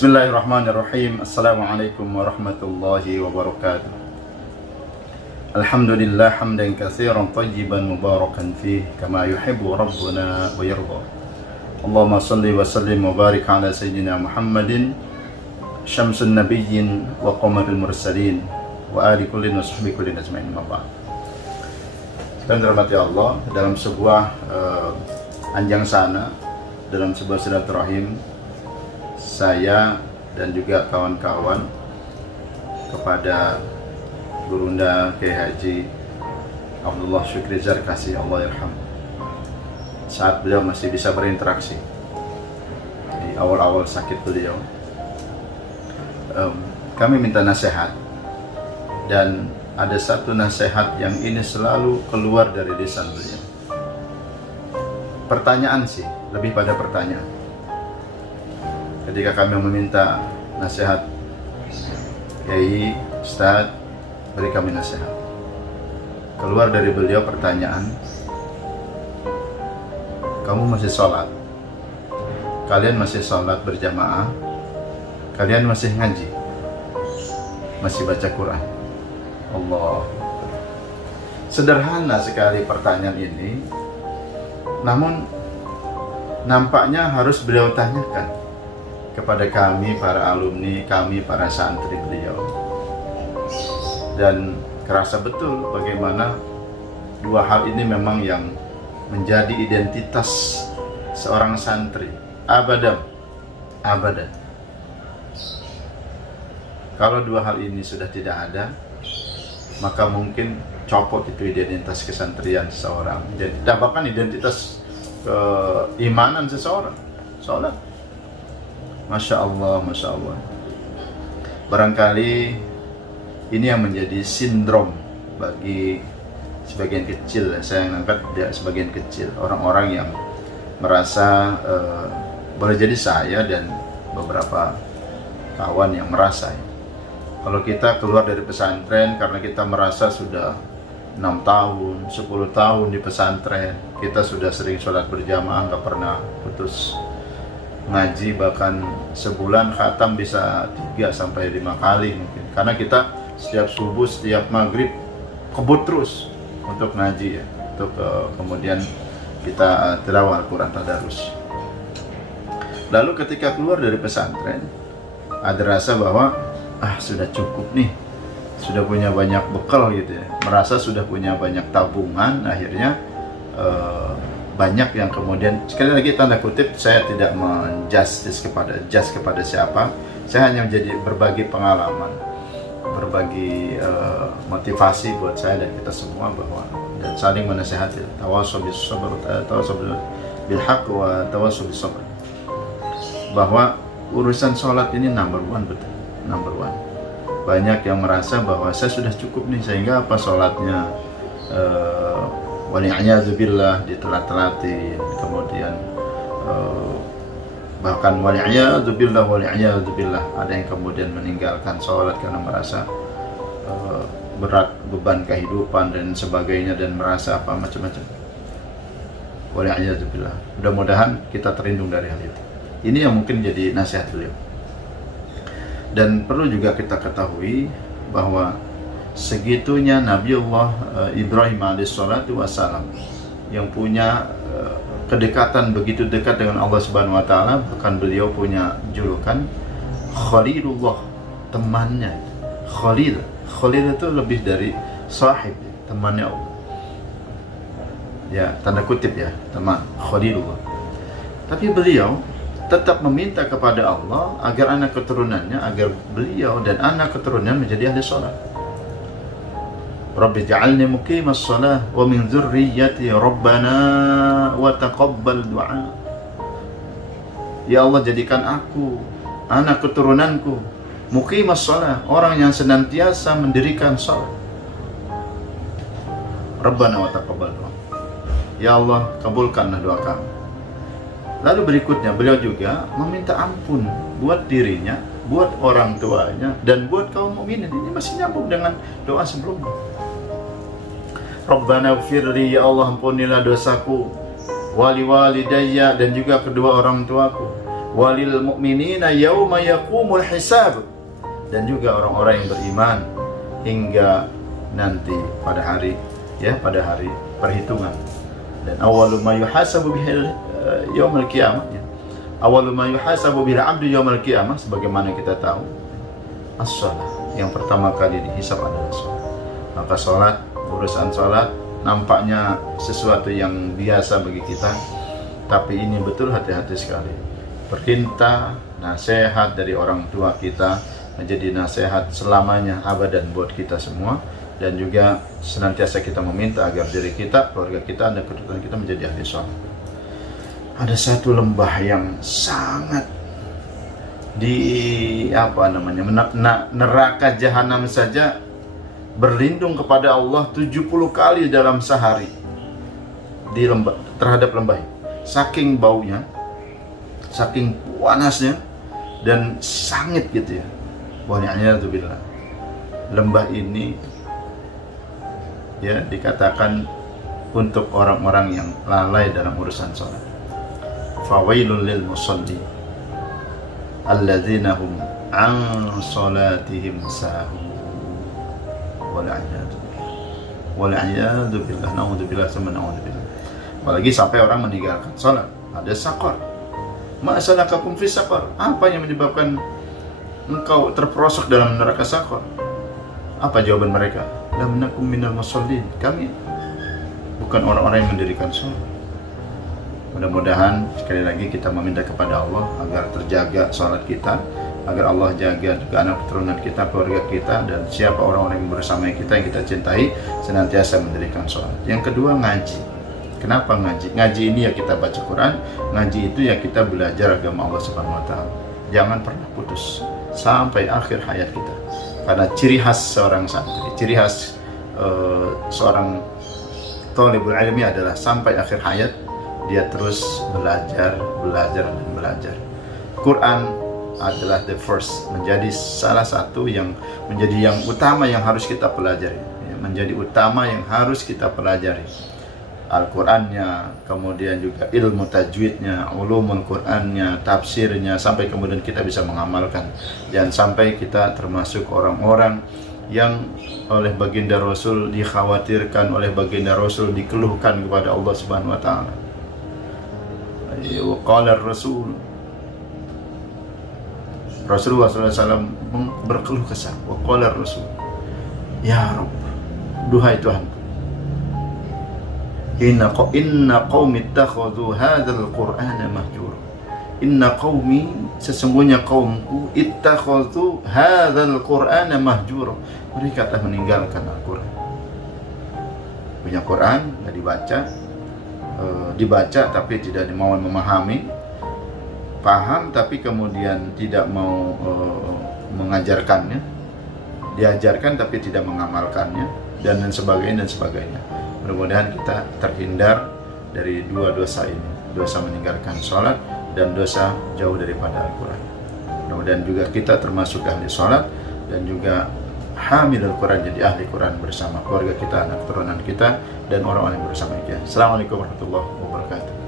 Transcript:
Bismillahirrahmanirrahim. Assalamualaikum warahmatullahi wabarakatuh. Alhamdulillah hamdan katsiran tayyiban mubarakan fih kama yuhibbu rabbuna wa yarda. Allahumma salli wa sallim wa barik ala sayyidina Muhammadin syamsun nabiyyin wa qamaril mursalin wa ali kullin wa sahbihi kullin ajma'in. Dan dirahmati Allah, dalam sebuah anjang sana, dalam sebuah silaturahim, saya dan juga kawan-kawan kepada Gurunda Kiai Haji Abdullah Syukri Zarkasi, Allah yarham, saat beliau masih bisa berinteraksi di awal-awal sakit beliau, kami minta nasihat, dan ada satu nasihat yang ini selalu keluar dari lisan beliau. Pertanyaan sih, lebih pada pertanyaan. Ketika kami meminta nasihat, Kiai, Ustaz, beri kami nasihat, keluar dari beliau pertanyaan, kamu masih sholat? Kalian masih sholat berjamaah? Kalian masih ngaji? Masih baca Quran? Allah. Sederhana sekali pertanyaan ini, namun nampaknya harus beliau tanyakan kepada kami para alumni, kami para santri beliau. Dan kerasa betul bagaimana dua hal ini memang yang menjadi identitas seorang santri abadan. Kalau dua hal ini sudah tidak ada, maka mungkin copot itu identitas kesantrian seseorang, bahkan identitas keimanan seseorang. Sholat, Masya Allah, Masya Allah. Barangkali ini yang menjadi sindrom bagi sebagian kecil, saya angkat sebagian kecil, orang-orang yang merasa, boleh jadi saya dan beberapa kawan yang merasa, kalau kita keluar dari pesantren karena kita merasa sudah 6 tahun, 10 tahun di pesantren, kita sudah sering sholat berjamaah, nggak pernah putus ngaji, bahkan sebulan khatam bisa 3-5 kali mungkin, karena kita setiap subuh, setiap maghrib kebut terus untuk ngaji ya, untuk kemudian kita tilawah Al-Quran, tadarus. Lalu ketika keluar dari pesantren, ada rasa bahwa sudah cukup nih, sudah punya banyak bekal gitu ya, merasa sudah punya banyak tabungan. Akhirnya banyak yang kemudian, sekali lagi tanda kutip, saya tidak menjustice kepada siapa, saya hanya menjadi berbagi pengalaman, berbagi motivasi buat saya dan kita semua, bahwa dan saling menasihati, tawassaw bis sabr, tawassaw bil haqq wa tawassaw bis sabr, bahwa urusan sholat ini number one, betul, number one. Banyak yang merasa bahwa saya sudah cukup nih, sehingga apa sholatnya waliya'yadzubillah ditelat-telatin, kemudian bahkan waliya'yadzubillah ada yang kemudian meninggalkan sholat karena merasa berat beban kehidupan dan sebagainya, dan merasa apa macam-macam. Waliya'yadzubillah. Mudah-mudahan kita terlindung dari hal itu. Ini yang mungkin jadi nasihat beliau. Dan perlu juga kita ketahui bahwa segitunya Nabiullah Ibrahim alaihissalatu wassalam, yang punya kedekatan begitu dekat dengan Allah Subhanahu wa taala, bahkan beliau punya julukan Khalilullah, temannya. Khalil itu lebih dari sahib, temannya Allah. Ya, tanda kutip ya, teman, Khalilullah. Tapi beliau tetap meminta kepada Allah agar anak keturunannya, agar beliau dan anak keturunan menjadi ahli sholat. Rabbi ja'alni muqimas shalah wa min dzurriyyati rabbana wa taqabbal du'a. Ya Allah, jadikan aku, anak keturunanku, muqimas shalah, orang yang senantiasa mendirikan salat. Rabbana wa taqabbal du'a. Ya Allah, kabulkanlah doa kami. Lalu berikutnya beliau juga meminta ampun buat dirinya, buat orang tuanya, dan buat kaum mukminin. Ini masih nyambung dengan doa sebelumnya. Rabbana ighfirli, ya Allah ampunilah dosaku, wali walidayya, dan juga kedua orang tuaku, walil mu'minina yauma yaqumul hisab, dan juga orang-orang yang beriman hingga nanti pada hari perhitungan. Dan awwalu ma yuhasabu bihi yaumil qiyamah, awwalu ma yuhasabu bil 'abdu yaumil qiyamah, sebagaimana kita tahu as-shalah, yang pertama kali dihisab adalah salat. Maka salat, urusan salat nampaknya sesuatu yang biasa bagi kita, tapi ini betul hati-hati sekali. Perintah, nasihat dari orang tua kita menjadi nasihat selamanya abadan buat kita semua, dan juga senantiasa kita meminta agar diri kita, keluarga kita, dan keturunan kita menjadi ahli sholat. Ada satu lembah yang sangat neraka jahanam saja berlindung kepada Allah 70 kali dalam sehari di terhadap lembah ini. Saking baunya, saking panasnya, dan sangit gitu ya. Wal'iyadzubillah. Lembah ini ya dikatakan untuk orang-orang yang lalai dalam urusan sholat. Fawailul lil musalli alladzina hum an sholatihim sahun. Wal'iyadzubillah. Na'udzubillah sama na'udzubillah. Apalagi sampai orang meninggalkan sholat, ada saqar. Ma salakakum fi saqar? Apa yang menyebabkan engkau terperosok dalam neraka saqar? Apa jawaban mereka? Lam nakum minal musallin. Kami bukan orang-orang yang mendirikan sholat. Mudah-mudahan sekali lagi kita meminta kepada Allah agar terjaga sholat kita, agar Allah jaga juga anak keturunan kita, keluarga kita, dan siapa orang-orang yang bersama kita yang kita cintai senantiasa mendirikan sholat. Yang kedua, ngaji. Kenapa ngaji? Ngaji ini ya kita baca Quran, ngaji itu ya kita belajar agama Allah Subhanahu wa taala. Jangan pernah putus sampai akhir hayat kita. Karena ciri khas seorang santri, ciri khas seorang thalibul ilmi adalah sampai akhir hayat dia terus belajar dan belajar. Quran adalah the first, menjadi salah satu yang menjadi yang utama yang harus kita pelajari, menjadi utama yang harus kita pelajari. Al-Qur'annya, kemudian juga ilmu tajwidnya, ulumul Qur'annya, tafsirnya, sampai kemudian kita bisa mengamalkan. Jangan sampai kita termasuk orang-orang yang oleh baginda Rasul dikhawatirkan, oleh baginda Rasul dikeluhkan kepada Allah Subhanahu wa taala. Wa qala Rasul, Rasulullah SAW berkeluh kesah. Wa qala Rasul, ya Rabb, duhai Tuhanku, Inna qaumi ittakhadhu hadzal qur'ana mahjura. Inna qaumi, sesungguhnya kaumku, ittakhadhu hadzal qur'ana mahjura. Mereka telah meninggalkan Al-Qur'an. Punya Quran enggak dibaca tapi tidak mau memahami, paham tapi kemudian tidak mau mengajarkannya, diajarkan tapi tidak mengamalkannya, dan sebagainya. Mudah-mudahan kita terhindar dari dua dosa ini, dosa meninggalkan sholat dan dosa jauh daripada Al-Quran. Mudah-mudahan juga kita termasuk ahli sholat dan juga hamil Al-Quran, jadi ahli Quran bersama keluarga kita, anak keturunan kita, dan orang-orang yang bersama kita. Assalamualaikum warahmatullahi wabarakatuh.